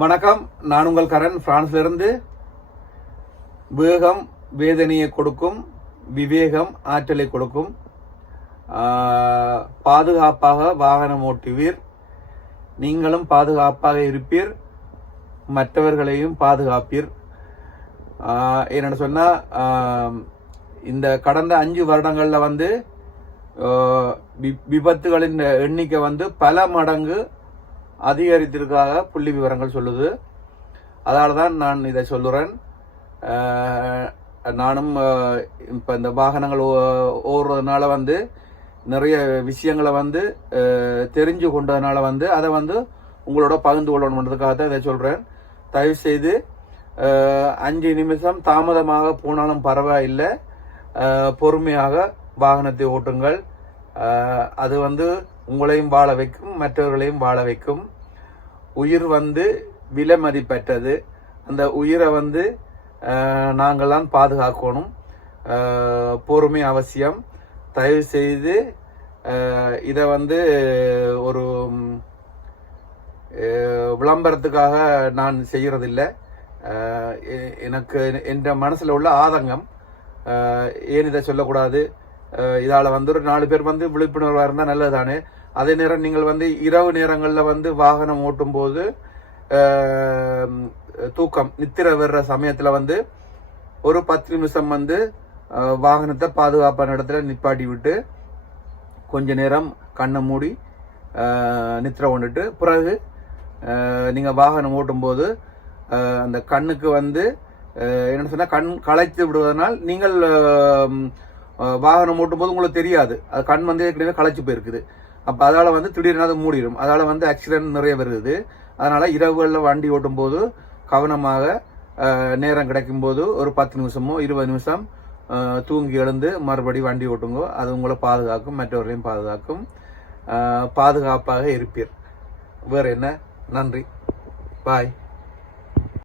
வணக்கம். நான் உங்கள் கரண். பிரான்ஸ்லிருந்து வேகம் வேதனையை கொடுக்கும் விவேகம் ஆற்றலை கொடுக்கும் பாதுகாப்பாக வாகனம் ஓட்டுவீர். நீங்களும் பாதுகாப்பாக இருப்பீர். மற்றவர்களையும் பாதுகாப்பீர். என்னென்னு சொன்னால் இந்த கடந்த அஞ்சு வருடங்களில் வந்து விபத்துகளின் எண்ணிக்கை வந்து பல மடங்கு அதிகரித்திருக்காக புள்ளி விவரங்கள் சொல்லுது. அதனால் தான் நான் இதை சொல்லுறேன். நானும் இப்போ இந்த வாகனங்கள் ஓ- ஓடுறதுனால வந்து நிறைய விஷயங்களை வந்து தெரிஞ்சு கொண்டதுனால வந்து அதை வந்து உங்களோட பகிர்ந்து கொள்ளணுன்றதுக்காக தான் இதை சொல்கிறேன் தயவு செய்து அஞ்சு நிமிஷம் தாமதமாக போனாலும் பரவாயில்லை. பொறுமையாக வாகனத்தை ஓட்டுங்கள். அது வந்து உங்களையும் வாழ வைக்கும் மற்றவர்களையும் வாழ வைக்கும். உயிர் வந்து விலை மதிப்பற்றது அந்த உயிரை வந்து ஆஹ், நாங்கள் தான் பாதுகாக்கணும் பொறுமை அவசியம். தயவு செய்து இதை வந்து ஒரு விளம்பரத்துக்காக நான் செய்கிறதில்லை எனக்கு என் மனசில் உள்ள ஆதங்கம் ஏன் இதை சொல்லக்கூடாது? இதால் வந்து ஒரு நாலு பேர் வந்து விழிப்புணர்வாக இருந்தால் நல்லது தானே அதே நேரம் நீங்கள் வந்து இரவு நேரங்களில் வந்து வாகனம் ஓட்டும் போது தூக்கம் நித்திர வர்ற சமயத்தில் வந்து ஒரு பத்து நிமிஷம் வந்து வாகனத்தை பாதுகாப்பான இடத்துல நிப்பாட்டி விட்டு கொஞ்ச நேரம் கண்ணை மூடி நித்திர கொண்டுட்டு பிறகு நீங்கள் வாகனம் ஓட்டும்போது அந்த கண்ணுக்கு வந்து என்னென்னு என்ன கண் களைத்து விடுவதனால் நீங்கள் வாகனம் ஓட்டும் வாகனம் ஓட்டும்போது உங்களுக்கு தெரியாது. அது கண் வந்து ஏற்கனவே களைச்சி போயிருக்குது. அப்போ அதால் வந்து திடீர்னு அது மூடிடும் அதால் வந்து ஆக்சிடென்ட் நிறைய வருது. அதனால் இரவுகளில் வண்டி ஓட்டும் போது கவனமாக நேரம் கிடைக்கும் போது ஒரு பத்து நிமிஷமோ இருபது நிமிஷம் தூங்கி எழுந்து மறுபடி வண்டி ஓட்டுங்கோ. அது உங்களை பாதுகாக்கும் மற்றவர்களையும் பாதுகாக்கும். பாதுகாப்பாக இருப்பீர். வேறு என்ன? நன்றி. பாய்.